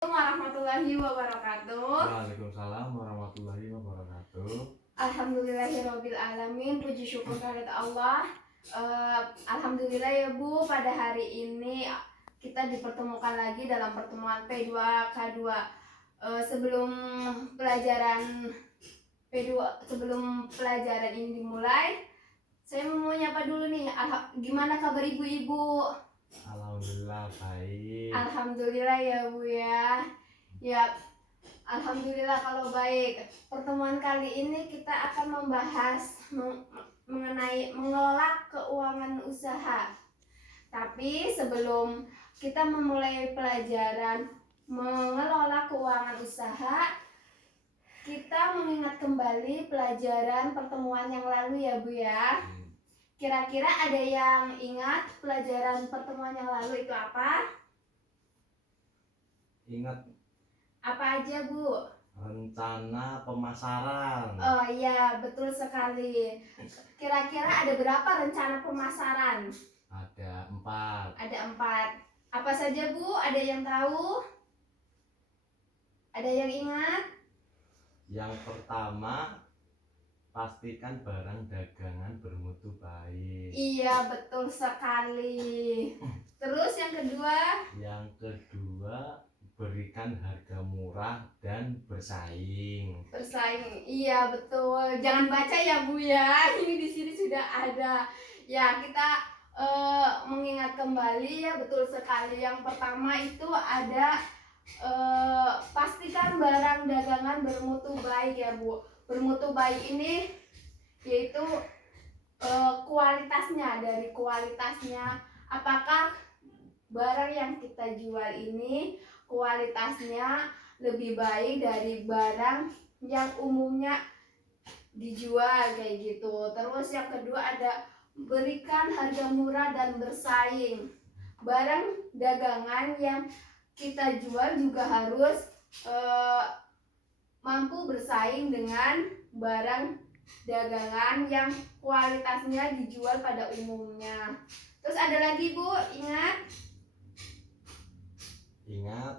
Warahmatullahi wabarakatuh. Waalaikumsalam warahmatullahi wabarakatuh. Alhamdulillahirabbil alamin. Puji syukur kehadirat Allah. Alhamdulillah ya Bu, pada hari ini kita dipertemukan lagi dalam pertemuan P2K2. Sebelum pelajaran ini dimulai, saya mau nyapa dulu nih. Gimana kabar ibu-ibu? Alhamdulillah baik. Alhamdulillah ya Bu ya. Ya, alhamdulillah kalau baik. Pertemuan kali ini kita akan membahas mengenai mengelola keuangan usaha. Tapi sebelum kita memulai pelajaran mengelola keuangan usaha, kita mengingat kembali pelajaran pertemuan yang lalu ya Bu ya. Kira-kira ada yang ingat pelajaran pertemuan yang lalu itu apa? Ingat Apa aja Bu? rencana pemasaran. Oh iya, betul sekali. Kira-kira ada berapa rencana pemasaran? Ada 4. Ada 4. Apa saja Bu? Ada yang tahu? Ada yang ingat? Yang pertama, pastikan barang dagangan bermutu baik. Iya, betul sekali. Terus yang kedua? Yang kedua, berikan harga murah dan bersaing. Bersaing. Iya, betul. Jangan baca ya Bu ya. Ini di sini sudah ada. Ya, kita mengingat kembali ya, betul sekali. Yang pertama itu ada pastikan barang dagangan bermutu baik ya Bu. Bermutu baik ini yaitu kualitasnya, dari kualitasnya, apakah barang yang kita jual ini kualitasnya lebih baik dari barang yang umumnya dijual kayak gitu. Terus yang kedua ada berikan harga murah dan bersaing. Barang dagangan yang kita jual juga harus mampu bersaing dengan barang dagangan yang kualitasnya dijual pada umumnya. Terus ada lagi Bu, Ingat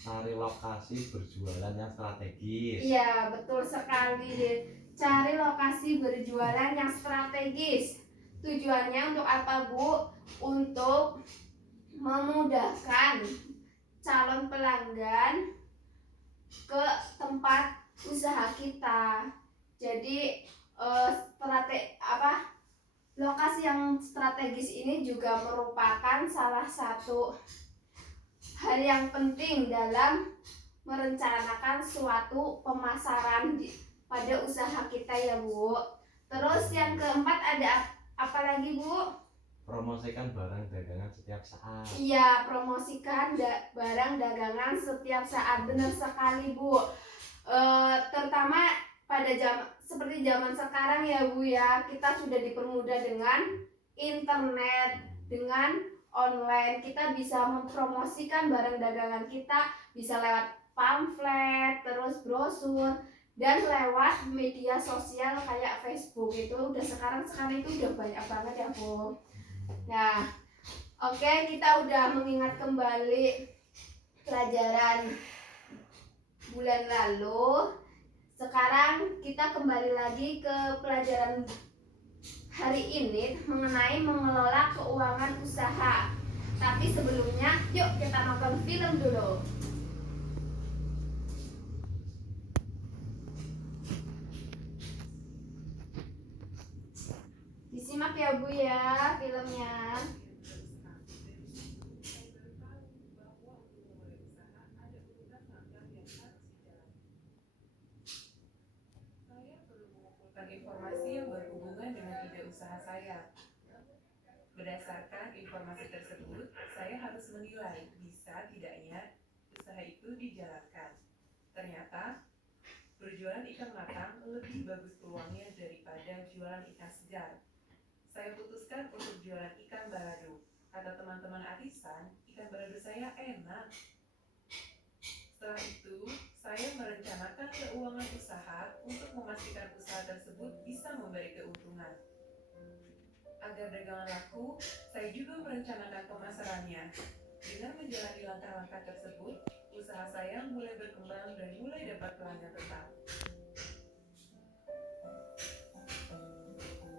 cari lokasi berjualan yang strategis. Iya, betul sekali. Cari lokasi berjualan yang strategis. Tujuannya untuk apa Bu? Untuk memudahkan calon pelanggan ke tempat usaha kita. Jadi lokasi yang strategis ini juga merupakan salah satu hal yang penting dalam merencanakan suatu pemasaran pada usaha kita ya Bu. Terus yang keempat ada apa lagi Bu? Promosikan barang dagangan setiap saat. Iya, promosikan barang dagangan setiap saat. Benar sekali Bu. Terutama pada seperti zaman sekarang ya Bu ya, kita sudah dipermudah dengan internet, dengan online. Kita bisa mempromosikan barang dagangan kita bisa lewat pamflet, terus brosur, dan lewat media sosial kayak Facebook. Itu udah sekarang itu udah banyak banget ya Bu. Nah, oke, kita udah mengingat kembali pelajaran bulan lalu. Sekarang kita kembali lagi ke pelajaran hari ini mengenai mengelola keuangan usaha. Tapi sebelumnya, yuk kita nonton film dulu. Disimak ya Bu ya filmnya. Informasi yang berhubungan dengan ide usaha saya. Berdasarkan informasi tersebut, saya harus menilai bisa tidaknya usaha itu dijalankan. Ternyata, berjualan ikan matang lebih bagus peluangnya daripada jualan ikan segar. Saya putuskan untuk jualan ikan balado. Kata teman-teman arisan, ikan balado saya enak. Setelah itu, saya merencanakan keuangan usaha untuk memastikan usaha tersebut bisa memberi keuntungan. Agar dagangan laku, saya juga merencanakan pemasarannya. Dengan menjalani langkah-langkah tersebut, usaha saya mulai berkembang dan mulai dapat pelanggan tetap.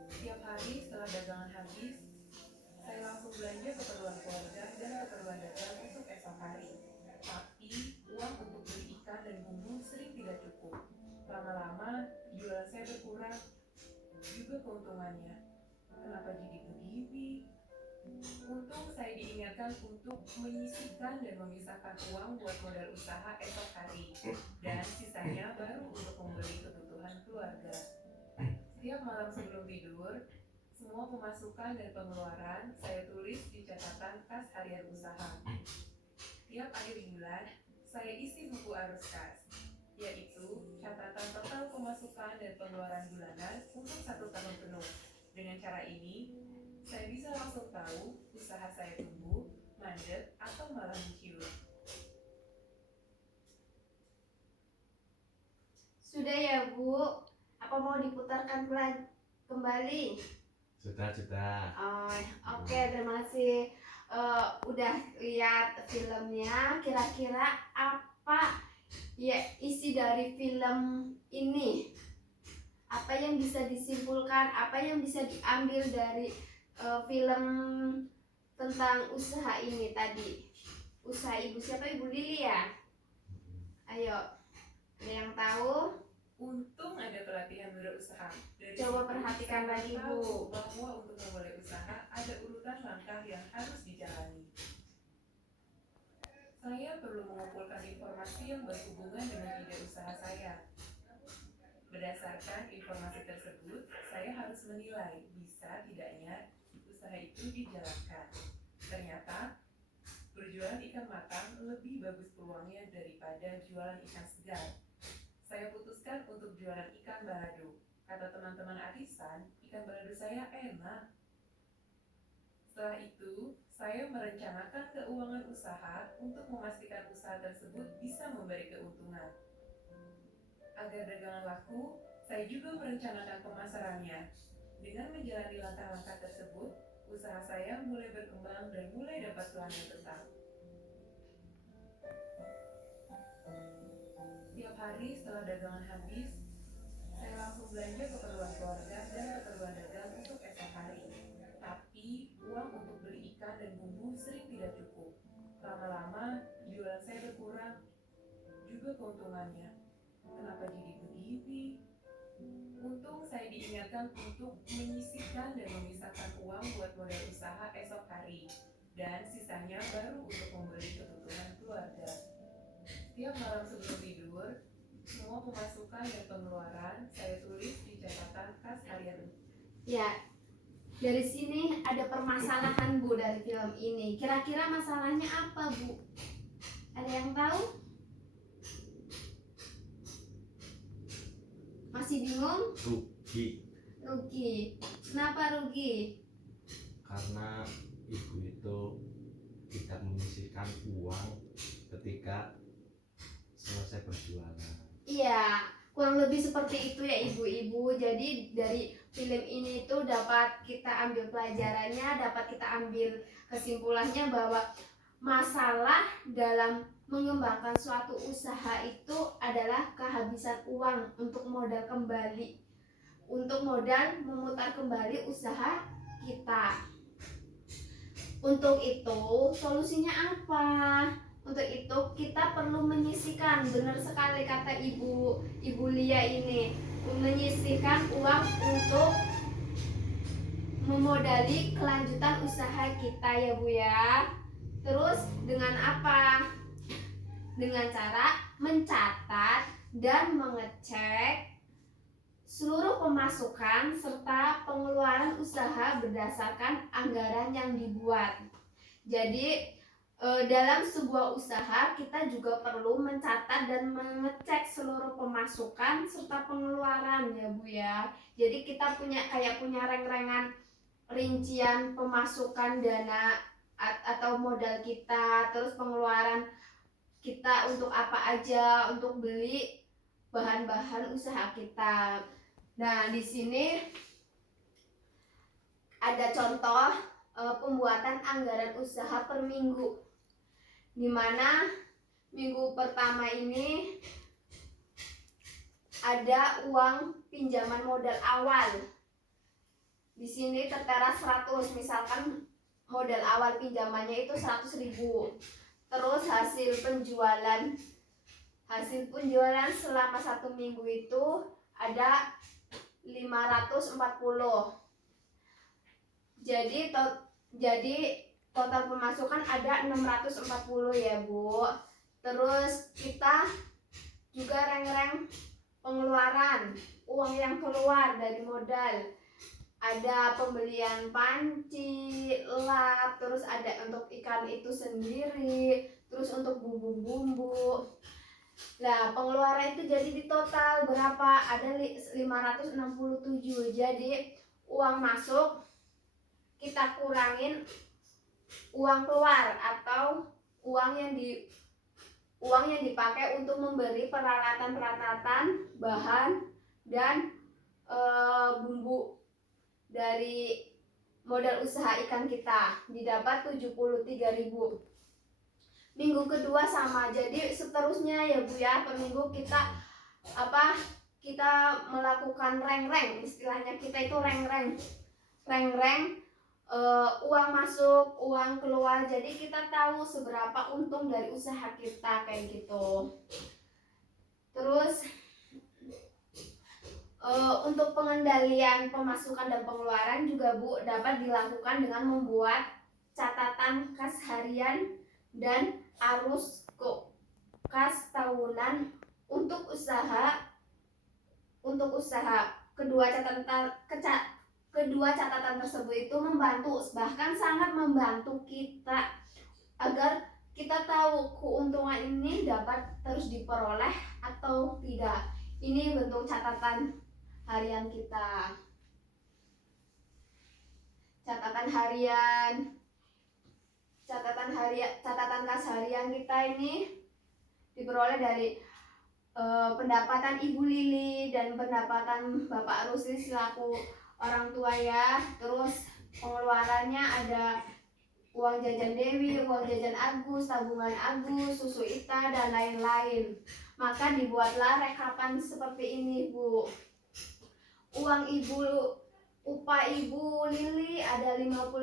Setiap hari setelah dagangan habis, saya langsung belanja keperluan keluarga dan keperluan dagang untuk esok hari. Tapi uang untuk beli ikan dan bumbu sering tidak cukup. Lama-lama jualan saya berkurang, juga keuntungannya. Kenapa jadi begini? Untung saya diingatkan untuk menyisihkan dan memisahkan uang buat modal usaha esok hari, dan sisanya baru untuk membeli kebutuhan keluarga. Setiap malam sebelum tidur, semua pemasukan dan pengeluaran saya tulis di catatan kas harian usaha. Tiap akhir bulan, saya isi buku arus kas, yaitu catatan total pemasukan dan pengeluaran bulanan untuk 1 tahun penuh. Dengan cara ini, saya bisa langsung tahu usaha saya tumbuh, mandek, atau malah menciut. Sudah ya Bu, apa mau diputarkan kembali? Sudah. Oke, terima kasih. Udah lihat filmnya, kira-kira apa ya isi dari film ini? Apa yang bisa disimpulkan, apa yang bisa diambil dari film tentang usaha ini tadi? Usaha ibu siapa? Ibu Lili ya? Ayo, ada yang tahu? Untung ada pelatihan wirausaha. Dari Coba situ, perhatikan saya lagi, tahu Bu. bahwa untuk memulai usaha ada urutan langkah yang harus dijalani. Saya perlu mengumpulkan informasi yang berhubungan dengan ide usaha saya. Berdasarkan informasi tersebut, saya harus menilai bisa tidaknya usaha itu dijalankan. Ternyata, berjualan ikan matang lebih bagus peluangnya daripada jualan ikan segar. Saya putuskan untuk jualan ikan balado. Kata teman-teman arisan, ikan balado saya enak. Setelah itu, saya merencanakan keuangan usaha untuk memastikan usaha tersebut bisa memberi keuntungan. Agar dagangan laku, saya juga merencanakan pemasarannya. Dengan menjalani langkah-langkah tersebut, usaha saya mulai berkembang dan mulai dapat pelanggan tetap. Tiap hari setelah dagangan habis, saya langsung belanja keperluan keluarga dan keperluan dagang untuk esok hari. Tapi uang untuk beli ikan dan bumbu sering tidak cukup. Lama-lama jualan saya berkurang, juga keuntungannya. Kenapa jadi begini? Untung saya diingatkan untuk menyisihkan dan memisahkan uang buat modal usaha esok hari, dan sisanya baru untuk membeli kebutuhan keluarga. Tiap malam sebelum tidur, semua pemasukan dan pengeluaran saya tulis di catatan kas harian. Ya, dari sini ada permasalahan Bu dari film ini. Kira-kira masalahnya apa Bu? Ada yang tahu? Masih bingung? Rugi. Kenapa rugi? Karena ibu itu tidak menyisihkan uang ketika selesai berjualan. Iya, kurang lebih seperti itu ya ibu-ibu. Jadi dari film ini tuh dapat kita ambil pelajarannya, dapat kita ambil kesimpulannya bahwa masalah dalam mengembangkan suatu usaha itu adalah kehabisan uang untuk modal kembali, untuk modal memutar kembali usaha kita. Untuk itu solusinya apa? Untuk itu kita perlu menyisihkan, benar sekali kata Ibu Lia ini, menyisihkan uang untuk memodali kelanjutan usaha kita ya Bu ya. Terus dengan apa? Dengan cara mencatat dan mengecek seluruh pemasukan serta pengeluaran usaha berdasarkan anggaran yang dibuat. Jadi dalam sebuah usaha kita juga perlu mencatat dan mengecek seluruh pemasukan serta pengeluaran ya Bu ya. Jadi kita punya reng-rengan rincian pemasukan dana atau modal kita, terus pengeluaran kita untuk apa aja, untuk beli bahan-bahan usaha kita. Nah, di sini ada contoh pembuatan anggaran usaha per minggu, di mana minggu pertama ini ada uang pinjaman modal awal. Di sini tertera 100, misalkan modal awal pinjamannya itu 100.000. Terus hasil penjualan selama 1 minggu itu ada 540. Jadi total pemasukan ada 640 ya Bu. Terus kita juga reng-reng pengeluaran, uang yang keluar dari modal. Ada pembelian panci, lap, terus ada untuk ikan itu sendiri, terus untuk bumbu-bumbu. Nah, pengeluaran itu jadi di total berapa? Ada 567. Jadi uang masuk kita kurangin uang keluar atau uang yang dipakai untuk membeli peralatan bahan dan bumbu dari modal usaha ikan kita, didapat 73.000. Minggu kedua sama, jadi seterusnya ya Bu ya, per minggu kita melakukan reng-reng, istilahnya kita itu reng-reng uang masuk, uang keluar, jadi kita tahu seberapa untung dari usaha kita kayak gitu. Terus untuk pengendalian pemasukan dan pengeluaran juga Bu dapat dilakukan dengan membuat catatan kas harian dan arus kas tahunan untuk usaha. Kedua catatan tersebut itu membantu, bahkan sangat membantu kita agar kita tahu keuntungan ini dapat terus diperoleh atau tidak. Ini bentuk catatan harian kita. Catatan kas harian kita ini diperoleh dari pendapatan Ibu Lili dan pendapatan Bapak Rusli selaku orang tua ya. Terus pengeluarannya ada uang jajan Dewi, uang jajan Agus, tabungan Agus, susu Ita dan lain-lain. Maka dibuatlah rekapan seperti ini Bu. Upah Ibu Lili ada 15.000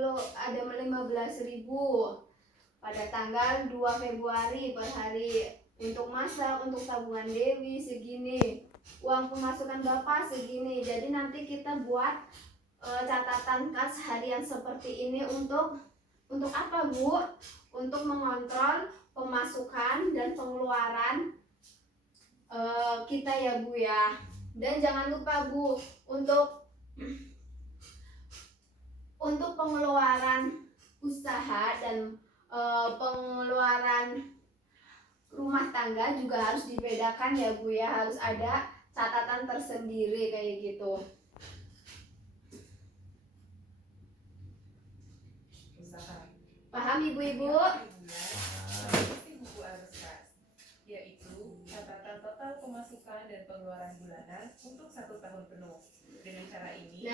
pada tanggal 2 Februari per hari. Untuk masak, untuk tabungan Dewi segini, uang pemasukan Bapak segini. Jadi nanti kita buat catatan kas harian seperti ini untuk apa Bu? Untuk mengontrol pemasukan dan pengeluaran kita ya Bu ya. Dan jangan lupa Bu, untuk pengeluaran usaha dan pengeluaran rumah tangga juga harus dibedakan ya Bu ya, harus ada catatan tersendiri kayak gitu. Usaha. Paham Ibu-ibu? Buku arus kas, yaitu catatan total pemasukan dan pengeluaran bulanan untuk 1 tahun penuh. Dengan cara ini,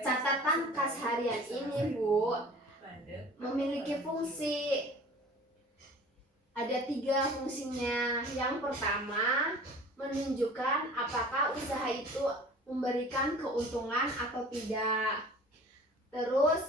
catatan kas harian ini Bu memiliki fungsi. Ada 3 fungsinya. Yang pertama, menunjukkan apakah usaha itu memberikan keuntungan atau tidak. Terus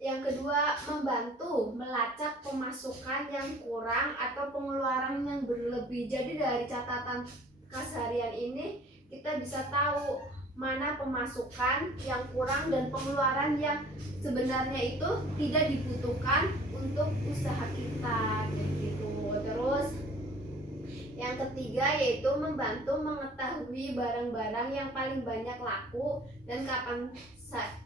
yang kedua, membantu melacak pemasukan yang kurang atau pengeluaran yang berlebih. Jadi dari catatan kas harian ini kita bisa tahu mana pemasukan yang kurang dan pengeluaran yang sebenarnya itu tidak dibutuhkan untuk usaha kita gitu. Terus yang ketiga yaitu membantu mengetahui barang-barang yang paling banyak laku dan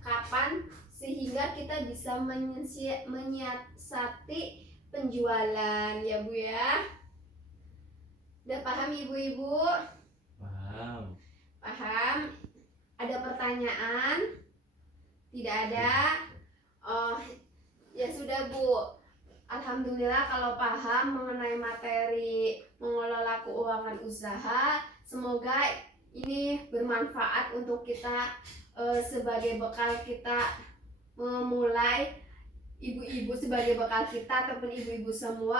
kapan sehingga kita bisa menyiasati penjualan ya Bu ya. Udah paham Ibu-ibu? Paham? Ada pertanyaan? Tidak ada? Oh, ya sudah Bu. Alhamdulillah kalau paham mengenai materi mengelola keuangan usaha. Semoga ini bermanfaat untuk kita sebagai bekal kita memulai, ibu-ibu sebagai bekal kita ataupun ibu-ibu semua